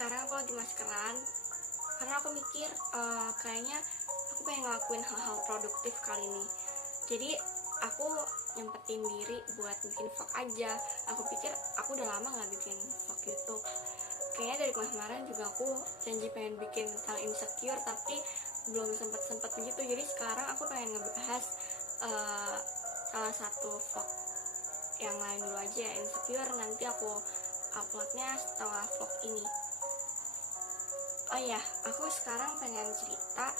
sekarang aku lagi maskeran karena aku mikir kayaknya aku pengen ngelakuin hal-hal produktif kali ini. Jadi aku nyempetin diri buat bikin vlog aja. Aku pikir aku udah lama gak bikin vlog YouTube. Kayaknya dari kemarin juga aku janji pengen bikin tentang insecure, tapi belum sempet begitu. Jadi sekarang aku pengen ngebahas salah satu vlog yang lain dulu aja, insecure. Nanti aku uploadnya setelah vlog ini. Oh iya, aku sekarang pengen cerita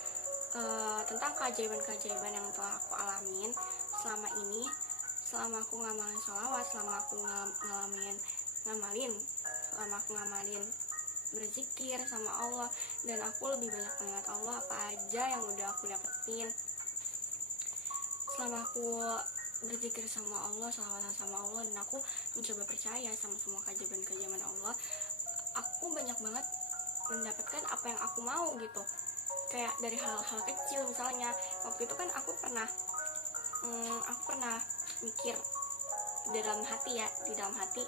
tentang keajaiban-keajaiban yang telah aku alamin selama ini, selama aku ngamalin sholawat, selama aku ngamalin berzikir sama Allah, dan aku lebih banyak mengingat Allah apa aja yang udah aku dapetin. Selama aku berzikir sama Allah, sholawatan sama Allah, dan aku mencoba percaya sama semua keajaiban-keajaiban Allah, aku banyak banget mendapatkan apa yang aku mau gitu. Kayak dari hal-hal kecil, misalnya waktu itu kan aku pernah mikir di dalam hati,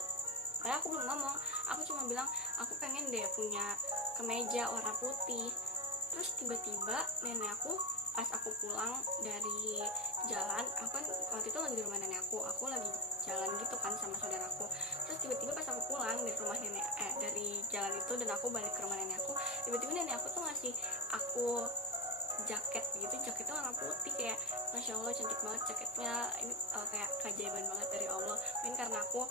padahal aku belum ngomong, aku cuma bilang aku pengen deh punya kemeja warna putih. Terus tiba-tiba nenek aku pas aku pulang dari jalan, aku kan waktu itu lagi di rumah nenek aku lagi jalan gitu kan sama saudaraku. Terus tiba-tiba pas aku pulang dari rumah nenek dari jalan itu dan aku balik ke rumah nenek aku, tiba-tiba nenek aku tuh ngasih aku jaket gitu, jaketnya warna putih. Kayak masya Allah cantik banget jaketnya, ini kayak keajaiban banget dari Allah. Mungkin karena aku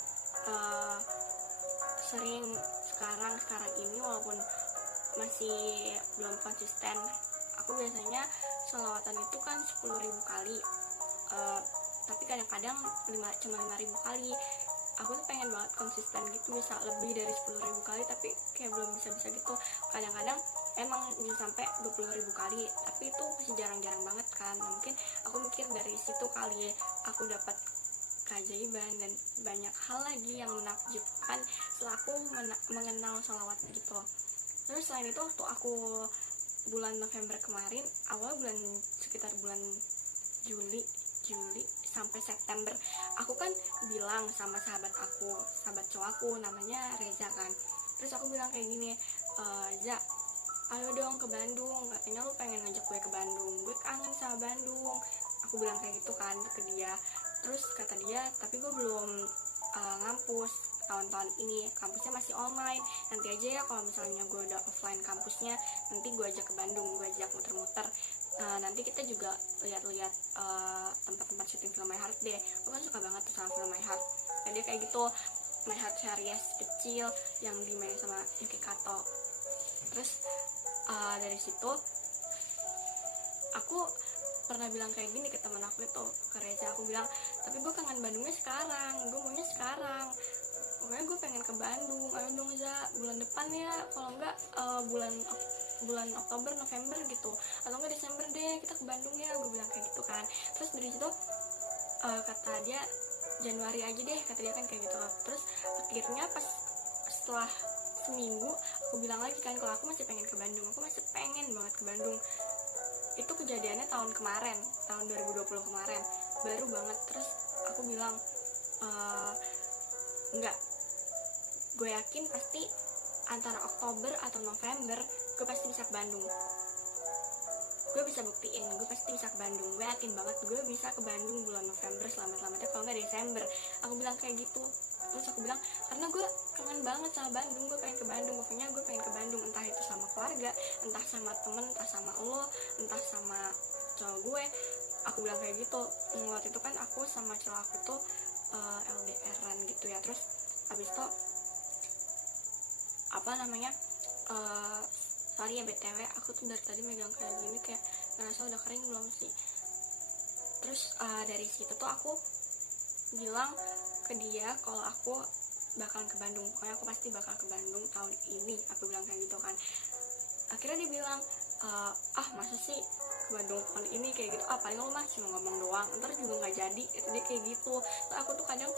sering sekarang ini walaupun masih belum konsisten, aku biasanya sholawatan itu kan 10.000 kali, tapi kadang-kadang cuma 5.000 kali. Aku tuh pengen banget konsisten gitu, bisa lebih dari 10.000 kali, tapi kayak belum bisa gitu. Kadang-kadang emang bisa sampai 20.000 kali, tapi itu masih jarang-jarang banget kan. Nah, mungkin aku mikir dari situ kali aku dapat keajaiban dan banyak hal lagi yang menakjubkan setelah aku mengenal sholawat gitu. Terus selain itu, waktu aku bulan November kemarin, sekitar bulan Juli sampai September, aku kan bilang sama sahabat cowok aku namanya Reza kan. Terus aku bilang kayak gini, Za, ayo dong ke Bandung, katanya lu pengen ngajak gue ke Bandung, gue kangen sama Bandung. Aku bilang kayak gitu kan ke dia. Terus kata dia, tapi gue belum ngampus tahun-tahun ini, kampusnya masih online, nanti aja ya kalau misalnya gue udah offline kampusnya, nanti gue ajak ke Bandung, gue ajak muter-muter. Nanti kita juga lihat-lihat tempat-tempat syuting film My Heart deh, gue kan suka banget tuh sama film My Heart. Jadi kayak gitu, My Heart series kecil yang dimain sama Yuki Kato. Terus dari situ aku pernah bilang kayak gini ke teman aku itu, ke Reza. Aku bilang, tapi gue kangen Bandungnya sekarang, gue maunya sekarang, pokoknya gue pengen ke Bandung. Ayo dong Za, bulan depan ya, kalau enggak bulan Oktober, November gitu, atau enggak Desember deh, kita ke Bandung ya, gue bilang kayak gitu kan. Terus dari situ kata dia, Januari aja deh, kata dia kan kayak gitu. Terus akhirnya pas setelah seminggu, aku bilang lagi kan kalau aku masih pengen ke Bandung, aku masih pengen banget ke Bandung. Itu kejadiannya tahun 2020 kemarin, baru banget. Terus aku bilang, enggak, gue yakin pasti antara Oktober atau November gue pasti bisa ke Bandung. Gue bisa buktiin, gue pasti bisa ke Bandung. Gue yakin banget gue bisa ke Bandung bulan November selamat-selamatnya, kalau nggak Desember. Aku bilang kayak gitu. Terus aku bilang, karena gue kangen banget sama Bandung, gue pengen ke Bandung. Pokoknya gue pengen ke Bandung, entah itu sama keluarga, entah sama temen, entah sama lo, entah sama cowok gue. Aku bilang kayak gitu. Waktu itu kan aku sama cowok aku tuh LDR-an gitu ya. Terus habis itu sorry ya BTW, aku tuh dari tadi megang kayak gini, kayak ngerasa udah kering belum sih. Terus dari situ tuh aku bilang ke dia kalau aku bakalan ke Bandung, pokoknya aku pasti bakal ke Bandung tahun ini, aku bilang kayak gitu kan. Akhirnya dia bilang, masa sih ke Bandung tahun ini kayak gitu, paling lu mah cuma ngomong doang, ntar juga nggak jadi. Dia kayak gitu. Terus aku tuh kadang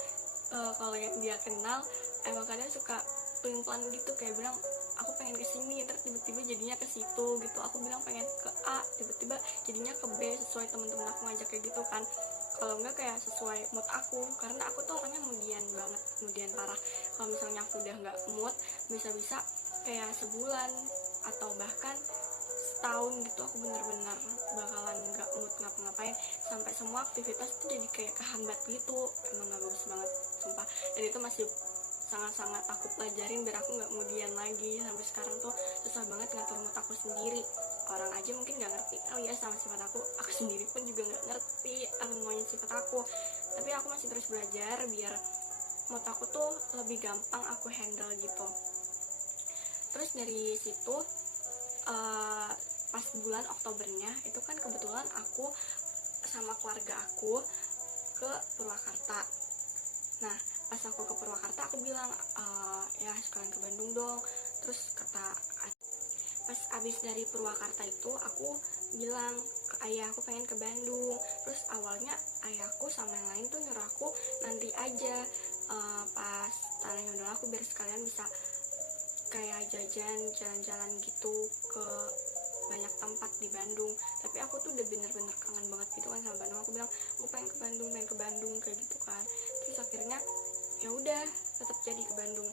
kalau yang dia kenal emang kadang suka pelin-pelan gitu, kayak bilang aku pengen ke sini, terus tiba-tiba jadinya ke situ gitu. Aku bilang pengen ke A, tiba-tiba jadinya ke B, sesuai teman-teman aku ngajak kayak gitu kan. Kalau enggak kayak sesuai mood aku, karena aku tuh orangnya mudian banget, mudian parah. Kalau misalnya aku udah nggak mood, bisa-bisa kayak sebulan atau bahkan setahun gitu aku bener-bener bakalan nggak mood ngapa-ngapain, sampai semua aktivitas tuh jadi kayak kehambat gitu. Emang nggak bagus banget sumpah, dan itu masih sangat-sangat aku pelajarin biar aku nggak kemudian lagi. Sampai sekarang tuh susah banget ngatur mood aku sendiri. Orang aja mungkin nggak ngerti kali ya sama sifat aku sendiri pun juga nggak ngerti apa maunya sifat aku, tapi aku masih terus belajar biar mood aku tuh lebih gampang aku handle gitu. Terus dari situ pas bulan Oktobernya itu kan kebetulan aku sama keluarga aku ke Purwakarta. Nah pas aku ke Purwakarta aku bilang ya sekalian ke Bandung dong. Terus kata pas abis dari Purwakarta itu aku bilang ke ayah aku pengen ke Bandung. Terus awalnya ayahku sama yang lain tuh nyuruh aku nanti aja pas tanahnya udah aku biar sekalian bisa kayak jalan-jalan gitu ke banyak tempat di Bandung. Tapi aku tuh udah bener-bener kangen banget gitu kan sama Bandung. Aku bilang aku pengen ke Bandung kayak gitu kan. Terus akhirnya ya udah tetap jadi ke Bandung,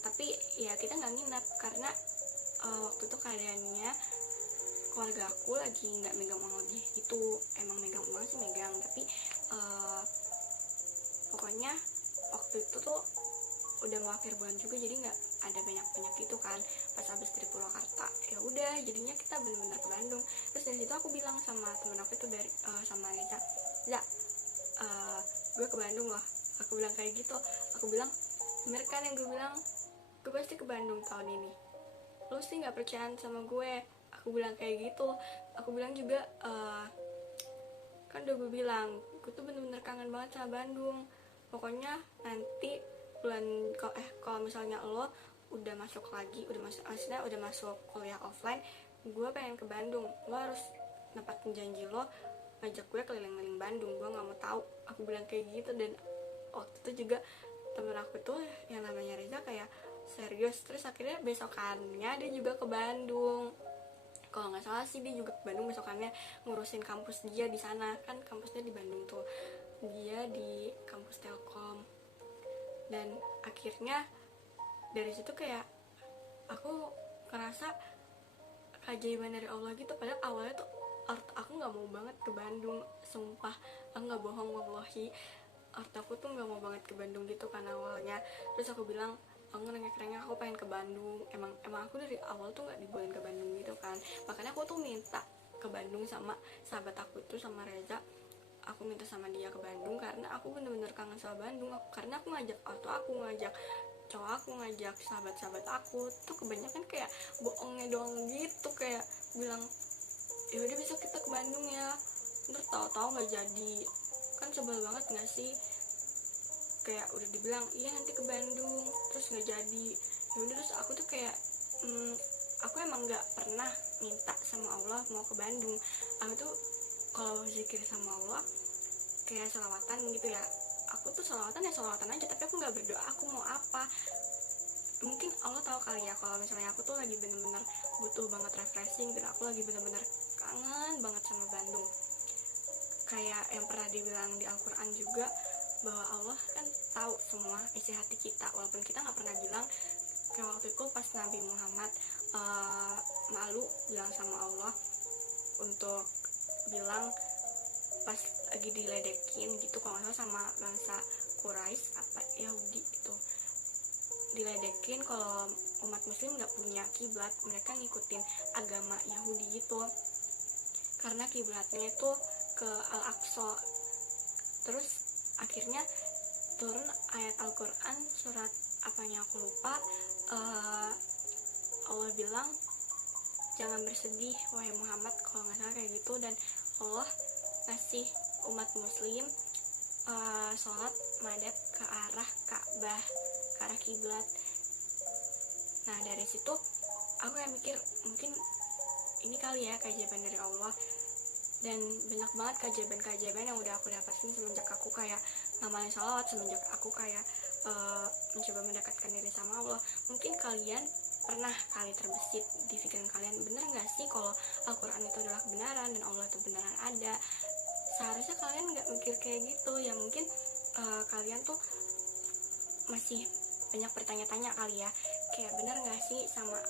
tapi ya kita nggak nginep karena waktu itu keadaannya keluarga aku lagi nggak megang uang lebih gitu. Emang megang uang sih megang, tapi pokoknya waktu itu tuh udah mau akhir bulan juga, jadi nggak ada banyak gitu kan. Pas habis dari Purwakarta ya udah jadinya kita bener-bener ke Bandung. Terus dari situ aku bilang sama temen aku itu dari sama Reza, gue ke Bandung loh, aku bilang kayak gitu. Aku bilang bener kan yang gue bilang, gue pasti ke Bandung tahun ini, lo sih nggak percayaan sama gue. Aku bilang kayak gitu. Aku bilang juga kan udah gue bilang gue tuh bener-bener kangen banget sama Bandung. Pokoknya nanti bulan kalau misalnya lo udah masuk lagi, udah masuk kuliah offline, gue pengen ke Bandung, lo harus nepatin janji lo ngajak gue keliling-keliling Bandung, gue nggak mau tahu. Aku bilang kayak gitu. Dan waktu itu juga temen aku tuh yang namanya Reza kayak serius. Terus akhirnya besokannya dia juga ke Bandung, kalau nggak salah sih dia juga ke Bandung besokannya ngurusin kampus dia di sana. Kan kampusnya di Bandung tuh, dia di kampus Telkom. Dan akhirnya dari situ kayak aku ngerasa keajaiban dari Allah gitu. Padahal awalnya tuh aku nggak mau banget ke Bandung, sumpah aku nggak bohong wallahi. Aku tuh nggak mau banget ke Bandung gitu kan awalnya. Terus aku bilang aku ngerengek-rengek aku pengen ke Bandung. Emang aku dari awal tuh nggak dibolehin ke Bandung gitu kan. Makanya aku tuh minta ke Bandung sama sahabat aku itu, sama Reza. Aku minta sama dia ke Bandung karena aku bener-bener kangen sama Bandung. Karena aku ngajak aku ngajak cowok, aku ngajak sahabat-sahabat aku tuh kebanyakan kayak bohongnya doang gitu, kayak bilang ya udah besok kita ke Bandung ya, ntar tahu-tahu nggak jadi. Kan sebel banget nggak sih, kayak udah dibilang iya nanti ke Bandung terus nggak jadi. Ya udah, terus aku tuh kayak aku emang nggak pernah minta sama Allah mau ke Bandung. Aku tuh kalau zikir sama Allah kayak selawatan gitu ya, aku tuh selawatan aja, tapi aku nggak berdoa aku mau apa. Mungkin Allah tahu kali ya kalau misalnya aku tuh lagi bener-bener butuh banget refreshing, dan aku lagi bener-bener kangen banget sama Bandung. Kayak yang pernah dibilang di Al-Quran juga, bahwa Allah kan tahu semua isi hati kita, walaupun kita nggak pernah bilang. Kayak waktu itu pas Nabi Muhammad malu bilang sama Allah untuk bilang pas lagi diledekin gitu kalau nggak salah sama bangsa Quraisy apa Yahudi itu, diledekin kalau umat muslim nggak punya kiblat, mereka ngikutin agama Yahudi gitu karena kiblatnya itu ke Al-Aqsa. Terus akhirnya turun ayat Al-Quran surat apanya aku lupa, Allah bilang jangan bersedih wahai Muhammad kalau nggak salah kayak gitu. Dan Allah kasih umat muslim sholat madhab ke arah Ka'bah, ke arah kiblat. Nah dari situ aku kayak mikir mungkin ini kali ya keajaiban dari Allah. Dan banyak banget keajaiban yang udah aku dapatin semenjak aku kayak ngamalin sholawat, semenjak aku kayak mencoba mendekatkan diri sama Allah. Mungkin kalian pernah kali terbesit di pikiran kalian, bener gak sih kalau Al-Quran itu adalah kebenaran dan Allah itu beneran ada? Seharusnya kalian gak mikir kayak gitu ya. Mungkin kalian tuh masih banyak bertanya-tanya kali ya, kayak bener gak sih sama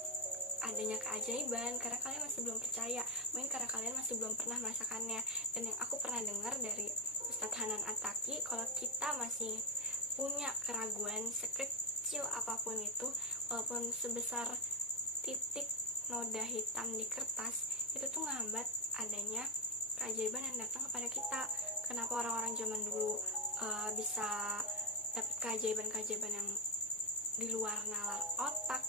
adanya keajaiban, karena kalian masih belum percaya, mungkin karena kalian masih belum pernah merasakannya. Dan yang aku pernah dengar dari Ustadz Hanan Attaqi, kalau kita masih punya keraguan sekecil apapun itu, walaupun sebesar titik noda hitam di kertas, itu tuh ngehambat adanya keajaiban yang datang kepada kita. Kenapa orang-orang zaman dulu bisa dapat keajaiban-keajaiban yang di luar nalar otak?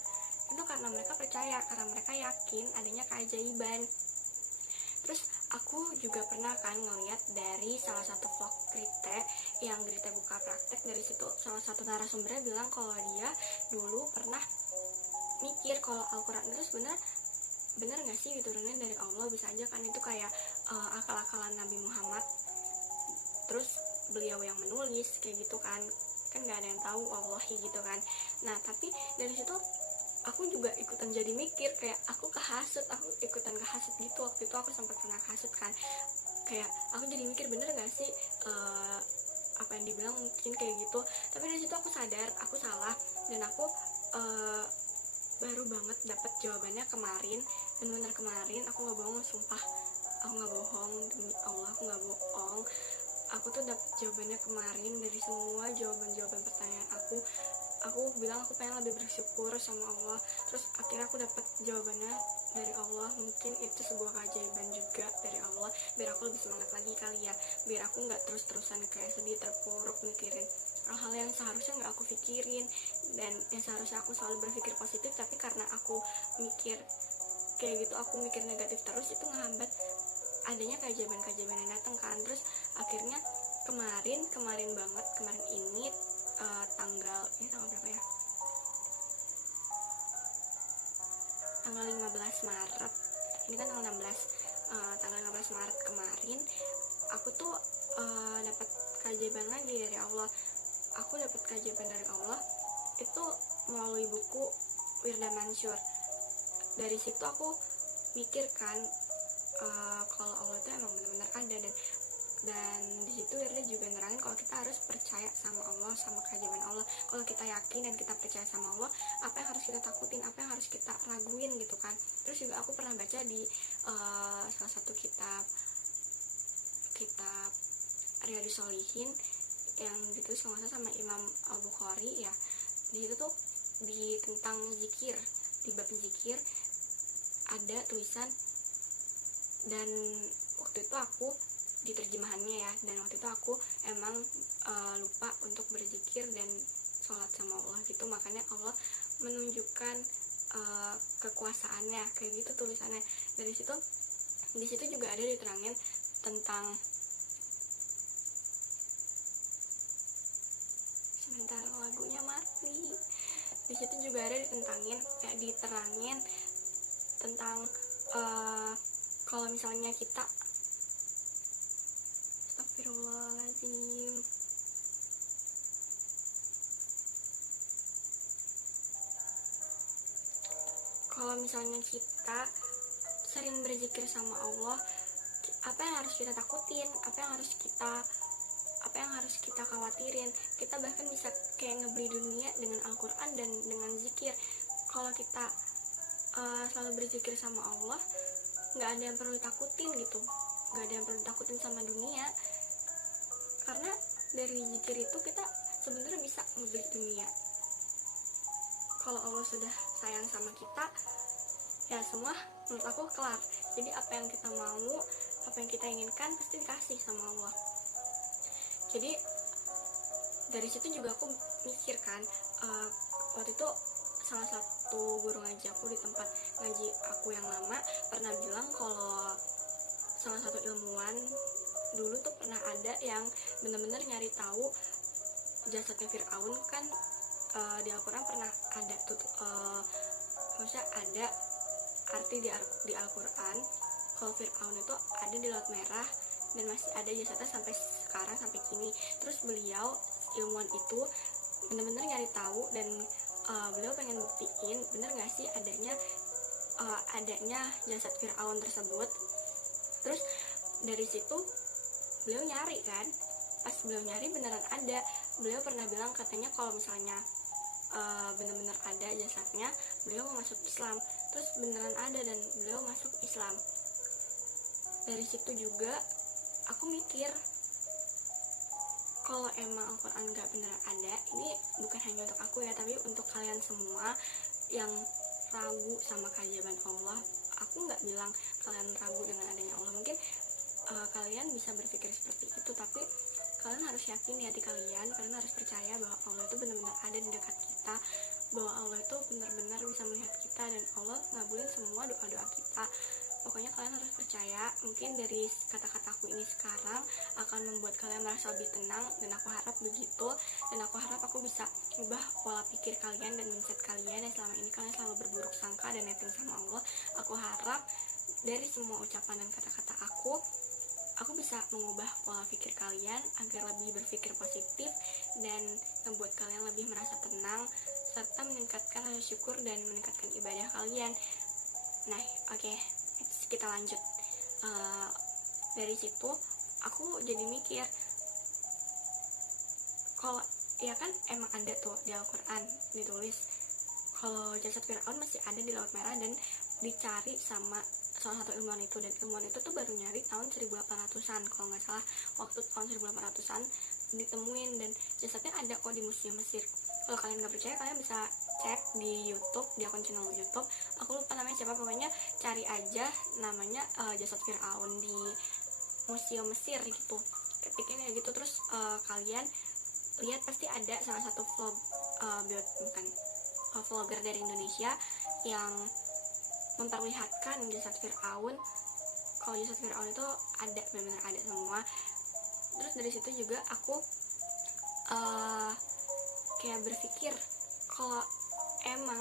Itu karena mereka percaya, karena mereka yakin adanya keajaiban. Terus aku juga pernah kan ngeliat dari salah satu vlog Grite, yang Grite buka praktek. Dari situ salah satu narasumbernya bilang kalau dia dulu pernah mikir kalau Al-Quran itu sebenarnya bener gak sih diturunin dari Allah, bisa aja kan itu kayak akal-akalan Nabi Muhammad, terus beliau yang menulis kayak gitu kan gak ada yang tahu, wallahi gitu kan. Nah tapi dari situ aku juga ikutan jadi mikir, kayak aku ikutan kehasut gitu. Waktu itu aku sempat pernah kehasut kan, kayak aku jadi mikir bener gak sih apa yang dibilang mungkin kayak gitu. Tapi dari situ aku sadar aku salah, dan aku baru banget dapat jawabannya kemarin. Benar-benar kemarin, aku nggak bohong, sumpah aku nggak bohong, demi Allah aku nggak bohong. Aku tuh dapet jawabannya kemarin. Dari semua jawaban pertanyaan aku bilang aku pengen lebih bersyukur sama Allah. Terus akhirnya aku dapet jawabannya dari Allah. Mungkin itu sebuah keajaiban juga dari Allah, biar aku lebih semangat lagi kali ya, biar aku nggak terus-terusan kayak sedih terpuruk mikirin hal-hal yang seharusnya nggak aku pikirin, dan yang seharusnya aku selalu berpikir positif, tapi karena aku mikir kayak gitu, aku mikir negatif terus, itu ngehambat adanya keajaiban-keajaiban yang datang kan. Terus akhirnya kemarin ini tanggal berapa ya, tanggal 15 Maret, ini kan tanggal 16, tanggal 15 Maret kemarin aku tuh dapat keajaiban lagi dari Allah. Aku dapat keajaiban dari Allah itu melalui buku Wirda Mansur. Dari situ aku mikir kan kalau Allah itu emang benar-benar ada, dan di situ Wirda juga nerangin kalau kita harus percaya sama Allah, sama keajaiban Allah. Kalau kita yakin dan kita percaya sama Allah, apa yang harus kita takutin, apa yang harus kita raguin gitu kan. Terus juga aku pernah baca di salah satu kitab Riyadhus Shalihin yang ditulis kalau nggak salah sama Imam Al-Bukhari ya. Di situ tuh tentang zikir, di bab zikir ada tulisan, dan waktu itu aku di terjemahannya ya, dan waktu itu aku emang lupa untuk berzikir dan sholat sama Allah gitu, makanya Allah menunjukkan kekuasaannya kayak gitu tulisannya. Di situ juga ada diterangin tentang, sebentar lagunya mati. Di situ juga ada diterangin tentang kalau misalnya kita, astagfirullahaladzim, kalau misalnya kita sering berzikir sama Allah, apa yang harus kita takutin, apa yang harus kita khawatirin. Kita bahkan bisa kayak ngebeli dunia dengan Al-Quran dan dengan zikir. Kalau kita selalu berzikir sama Allah, nggak ada yang perlu takutin gitu, nggak ada yang perlu takutin sama dunia, karena dari zikir itu kita sebenarnya bisa ngebeli dunia. Kalau Allah sudah sayang sama kita, ya semua menurut aku kelar. Jadi apa yang kita mau, apa yang kita inginkan pasti dikasih sama Allah. Jadi dari situ juga aku mikir kan, waktu itu salah satu guru ngaji aku di tempat ngaji aku yang lama pernah bilang kalau salah satu ilmuwan dulu tuh pernah ada yang benar-benar nyari tahu jasadnya Fir'aun kan. Di Al-Quran pernah ada tuh maksudnya ada arti di Al-Quran kalau Fir'aun itu ada di Laut Merah dan masih ada jasadnya sampai sekarang, sampai kini. Terus beliau, ilmuwan itu benar-benar nyari tahu, dan beliau pengen buktiin bener gak sih adanya jasad Fir'aun tersebut. Terus dari situ beliau nyari kan, pas beliau nyari beneran ada. Beliau pernah bilang katanya kalau misalnya benar-benar ada jasadnya, beliau masuk Islam. Terus beneran ada dan beliau masuk Islam. Dari situ juga aku mikir, kalau emang Al-Quran gak bener ada, ini bukan hanya untuk aku ya, tapi untuk kalian semua yang ragu sama keajaiban Allah. Aku gak bilang kalian ragu dengan adanya Allah, mungkin kalian bisa berpikir seperti itu, tapi kalian harus yakin di hati kalian harus percaya bahwa Allah itu benar-benar ada di dekat kita, bahwa Allah itu benar-benar bisa melihat kita, dan Allah ngabulin semua doa-doa kita. Pokoknya kalian harus percaya. Mungkin dari kata-kataku ini sekarang akan membuat kalian merasa lebih tenang, dan aku harap begitu. Dan aku harap aku bisa ubah pola pikir kalian dan mindset kalian yang selama ini kalian selalu berburuk sangka dan netting sama Allah. Aku harap dari semua ucapan dan kata-kata aku bisa mengubah pola pikir kalian agar lebih berpikir positif dan membuat kalian lebih merasa tenang, serta meningkatkan rasa syukur dan meningkatkan ibadah kalian. Nah, oke. Kita lanjut. Dari situ aku jadi mikir, kalau ya kan emang ada tuh di Al-Quran ditulis kalau jasad Fir'aun masih ada di Laut Merah dan dicari sama salah satu ilmuwan itu, dan ilmuwan itu tuh baru nyari tahun 1800-an kalau nggak salah. Waktu tahun 1800-an ditemuin, dan jasadnya ada kok di Museum Mesir. Kalau kalian nggak percaya, kalian bisa cek di YouTube, di akun channel YouTube, aku lupa namanya siapa, pokoknya cari aja namanya jasad Fir'aun di Museum Mesir gitu, ketiknya gitu. Terus kalian lihat pasti ada salah satu vlogger dari Indonesia yang memperlihatkan jasad Fir'aun. Kalau jasad Fir'aun itu ada, benar-benar ada semua. Terus dari situ juga aku kayak berpikir, kalau emang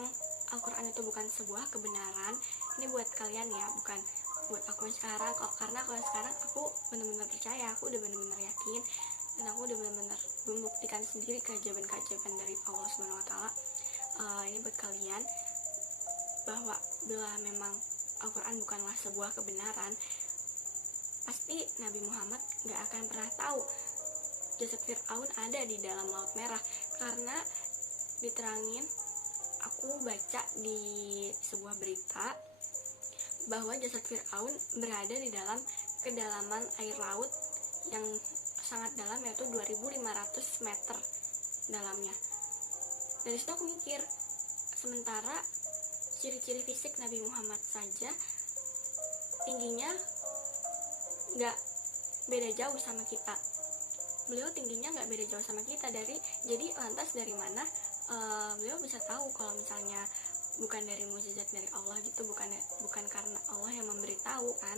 Al-Quran itu bukan sebuah kebenaran, ini buat kalian ya, bukan buat aku yang sekarang. Karena kalau sekarang aku benar-benar percaya, aku udah benar-benar yakin, dan aku udah benar-benar membuktikan sendiri keajaiban-keajaiban dari Allah SWT. Ini buat kalian, bahwa bila memang Al-Quran bukanlah sebuah kebenaran, pasti Nabi Muhammad gak akan pernah tahu jasad Fir'aun ada di dalam Laut Merah. Karena diterangin, aku baca di sebuah berita bahwa jasad Fir'aun berada di dalam kedalaman air laut yang sangat dalam, yaitu 2.500 meter dalamnya. Dari situ aku mikir, sementara ciri-ciri fisik Nabi Muhammad saja tingginya gak beda jauh sama kita. Beliau tingginya gak beda jauh sama kita. Jadi lantas dari mana beliau bisa tahu kalau misalnya bukan dari mukjizat dari Allah gitu, bukan karena Allah yang memberitahu kan.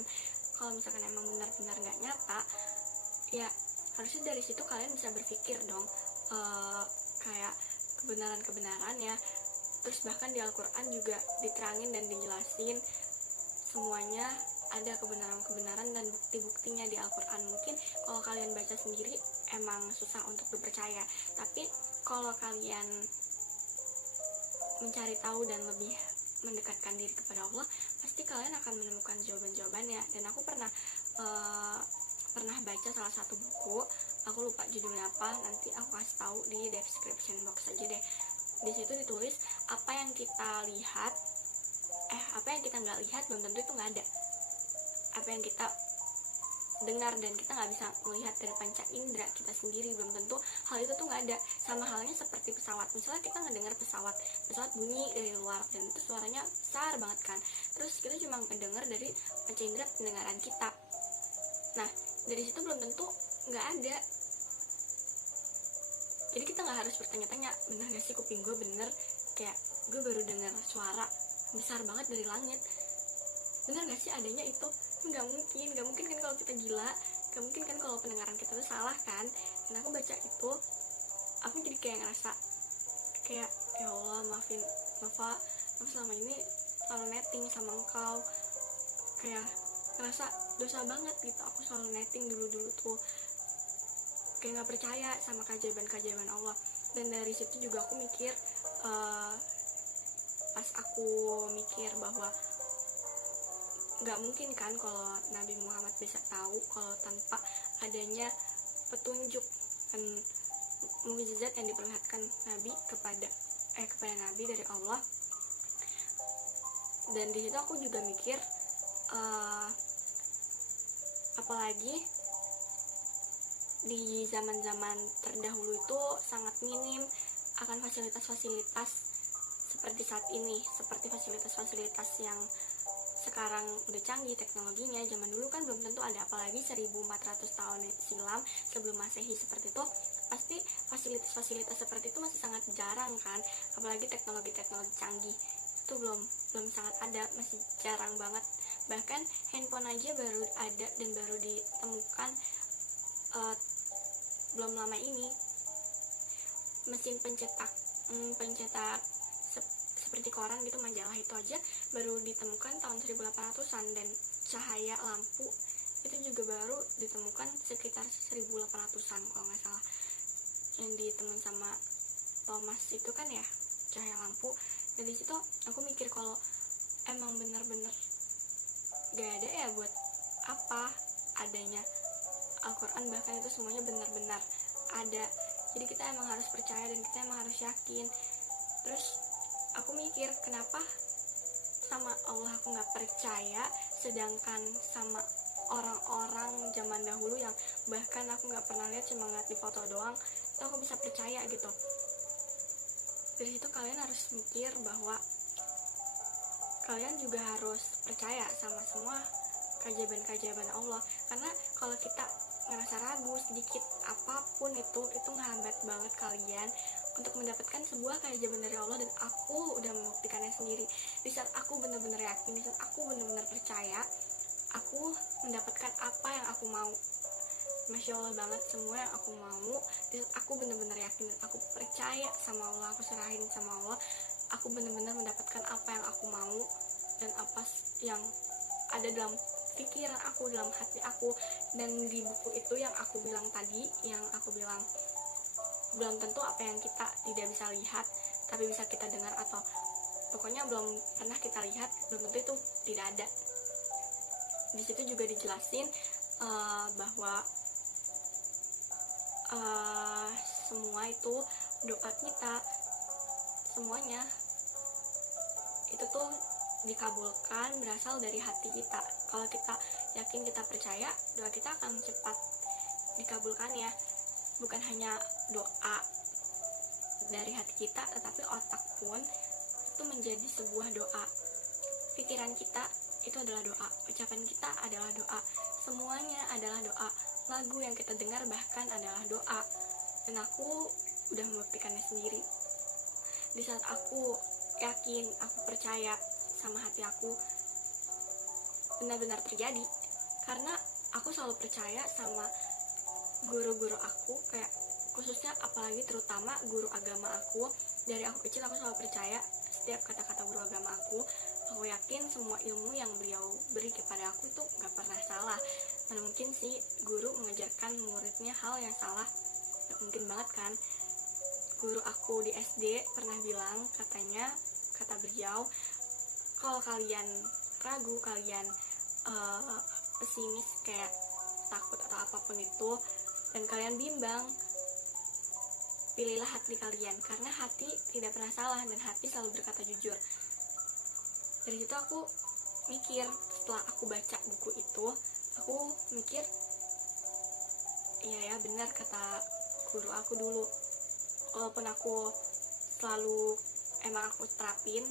Kalau misalkan emang benar-benar gak nyata, ya harusnya dari situ kalian bisa berpikir dong, kayak kebenaran-kebenaran ya. Terus bahkan di Al-Quran juga diterangin dan dijelasin semuanya, ada kebenaran-kebenaran dan bukti-buktinya di Al-Quran. Mungkin kalau kalian baca sendiri emang susah untuk dipercaya, tapi kalau kalian mencari tahu dan lebih mendekatkan diri kepada Allah, pasti kalian akan menemukan jawaban-jawabannya. Dan aku pernah baca salah satu buku, aku lupa judulnya apa, nanti aku kasih tahu di description box aja deh. Di situ ditulis apa yang kita lihat, apa yang kita nggak lihat belum tentu itu nggak ada. Apa yang kita dengar dan kita nggak bisa melihat dari panca indera kita sendiri, belum tentu hal itu tuh nggak ada. Sama halnya seperti pesawat, misalnya kita ngedengar pesawat bunyi dari luar dan itu suaranya besar banget kan, terus kita cuma ngedengar dari panca indera pendengaran kita. Nah, dari situ belum tentu nggak ada. Jadi kita nggak harus bertanya-tanya, bener gak sih kuping gue bener, kayak gue baru dengar suara besar banget dari langit, bener gak sih adanya itu? Nggak mungkin kan kalau kita gila, nggak mungkin kan kalau pendengaran kita tuh salah kan. Dan aku baca itu, aku jadi kayak ngerasa kayak, ya Allah, maaf selama ini selalu netting sama engkau, kayak ngerasa dosa banget gitu. Aku selalu netting dulu tuh, kayak nggak percaya sama keajaiban Allah. Dan dari situ juga aku mikir, pas aku mikir bahwa nggak mungkin kan kalau Nabi Muhammad bisa tahu kalau tanpa adanya petunjuk dan mukjizat yang diperlihatkan Nabi kepada kepada Nabi dari Allah. Dan di situ aku juga mikir, apalagi di zaman-zaman terdahulu itu sangat minim akan fasilitas-fasilitas seperti saat ini, seperti fasilitas-fasilitas yang sekarang udah canggih teknologinya. Zaman dulu kan belum tentu ada, apalagi 1400 tahun silam sebelum Masehi seperti itu, pasti fasilitas-fasilitas seperti itu masih sangat jarang kan, apalagi teknologi-teknologi canggih itu belum sangat ada, masih jarang banget. Bahkan handphone aja baru ada dan baru ditemukan belum lama ini. Mesin pencetak seperti koran gitu, majalah itu aja baru ditemukan tahun 1800-an, dan cahaya lampu itu juga baru ditemukan sekitar 1800-an kalau nggak salah, yang ditemukan sama Thomas itu kan ya, cahaya lampu. Dan di situ aku mikir kalau emang bener-bener gak ada ya buat apa adanya Al-Quran, bahkan itu semuanya benar-benar ada. Jadi kita emang harus percaya dan kita emang harus yakin. Terus aku mikir, kenapa sama Allah aku gak percaya, sedangkan sama orang-orang zaman dahulu yang bahkan aku gak pernah lihat, cuma ngeliat di foto doang, itu aku bisa percaya gitu. Dari situ kalian harus mikir bahwa kalian juga harus percaya sama semua keajaiban-keajaiban Allah. Karena kalau kita ngerasa ragu sedikit apapun itu ngehambat banget kalian untuk mendapatkan sebuah keajaiban dari Allah. Dan aku udah membuktikannya sendiri. Di saat aku benar-benar yakin, di saat aku benar-benar percaya, aku mendapatkan apa yang aku mau. Masya Allah banget semua yang aku mau. Di saat aku benar-benar yakin dan aku percaya sama Allah, aku serahin sama Allah, aku benar-benar mendapatkan apa yang aku mau dan apa yang ada dalam pikiran aku, dalam hati aku. Dan di buku itu yang aku bilang tadi, yang aku bilang belum tentu apa yang kita tidak bisa lihat tapi bisa kita dengar, atau pokoknya belum pernah kita lihat, belum tentu itu tidak ada. Di situ juga dijelasin bahwa semua itu doa kita, semuanya itu tuh dikabulkan berasal dari hati kita. Kalau kita yakin, kita percaya, doa kita akan cepat dikabulkan ya. Bukan hanya doa dari hati kita, tetapi otak pun itu menjadi sebuah doa. Pikiran kita itu adalah doa, ucapan kita adalah doa, semuanya adalah doa. Lagu yang kita dengar bahkan adalah doa. Dan aku udah membuktikannya sendiri. Di saat aku yakin, aku percaya sama hati aku, benar-benar terjadi. Karena aku selalu percaya sama guru-guru aku, kayak khususnya apalagi terutama guru agama aku. Dari aku kecil aku selalu percaya setiap kata-kata guru agama aku. Aku yakin semua ilmu yang beliau beri kepada aku itu gak pernah salah. Mana mungkin sih guru mengajarkan muridnya hal yang salah? Gak mungkin banget kan. Guru aku di SD pernah bilang, katanya, kata beliau, kalau kalian ragu, kalian pesimis, kayak takut atau apapun itu, dan kalian bimbang, pilihlah hati kalian, karena hati tidak pernah salah dan hati selalu berkata jujur. Dari situ aku mikir, setelah aku baca buku itu, aku mikir, iya ya benar kata guru aku dulu. Walaupun aku selalu emang aku terapin,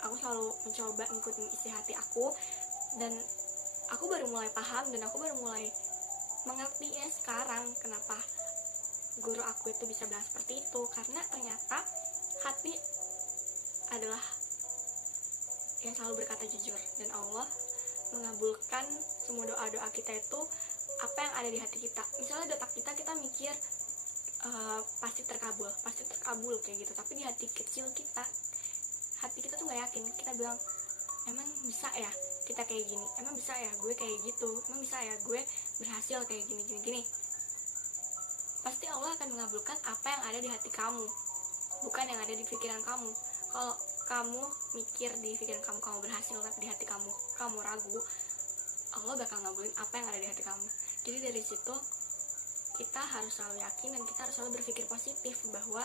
aku selalu mencoba ngikutin isi hati aku, dan aku baru mulai paham dan aku baru mulai mengerti ya sekarang kenapa guru aku itu bisa bilang seperti itu. Karena ternyata hati adalah yang selalu berkata jujur, dan Allah mengabulkan semua doa-doa kita itu apa yang ada di hati kita. Misalnya di otak kita mikir pasti terkabul kayak gitu, tapi di hati kecil kita, hati kita tuh gak yakin. Kita bilang, emang bisa ya kita kayak gini, emang bisa ya gue kayak gitu, emang bisa ya gue berhasil kayak gini. Pasti Allah akan mengabulkan apa yang ada di hati kamu, bukan yang ada di pikiran kamu. Kalau kamu mikir di pikiran kamu berhasil, tapi di hati kamu ragu, Allah bakal ngabulin apa yang ada di hati kamu. Jadi dari situ kita harus selalu yakin dan kita harus selalu berpikir positif bahwa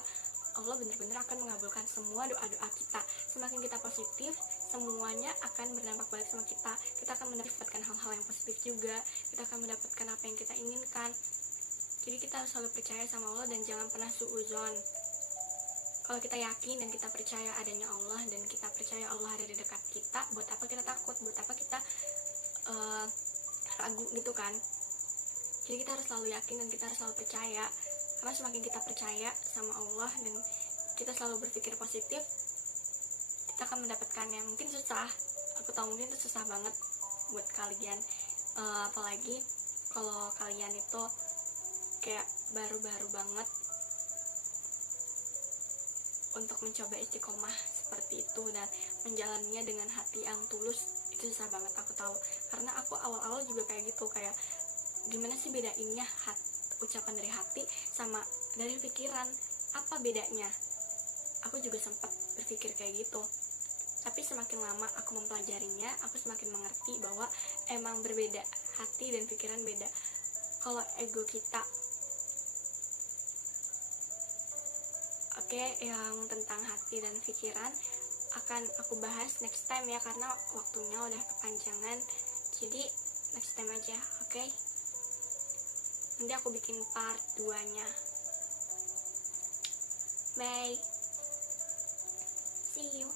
Allah benar-benar akan mengabulkan semua doa-doa kita. Semakin kita positif, semuanya akan berdampak balik sama kita. Kita akan mendapatkan hal-hal yang positif juga, kita akan mendapatkan apa yang kita inginkan. Jadi kita harus selalu percaya sama Allah dan jangan pernah suudzon. Kalau kita yakin dan kita percaya adanya Allah dan kita percaya Allah ada di dekat kita, buat apa kita takut, buat apa kita ragu gitu kan. Jadi kita harus selalu yakin dan kita harus selalu percaya, karena semakin kita percaya sama Allah dan kita selalu berpikir positif, kita akan mendapatkannya. Mungkin susah, aku tahu mungkin itu susah banget buat kalian, apalagi kalau kalian itu kayak baru-baru banget untuk mencoba istiqomah seperti itu dan menjalaninya dengan hati yang tulus. Itu susah banget, aku tahu, karena aku awal-awal juga kayak gitu, kayak gimana sih bedainnya ucapan dari hati sama dari pikiran, apa bedanya. Aku juga sempat berpikir kayak gitu, tapi semakin lama aku mempelajarinya, aku semakin mengerti bahwa emang berbeda, hati dan pikiran beda. Kalau ego kita, yang tentang hati dan pikiran akan aku bahas next time ya, karena waktunya udah kepanjangan. Jadi next time aja, oke? Nanti aku bikin part 2-nya. Bye. See you.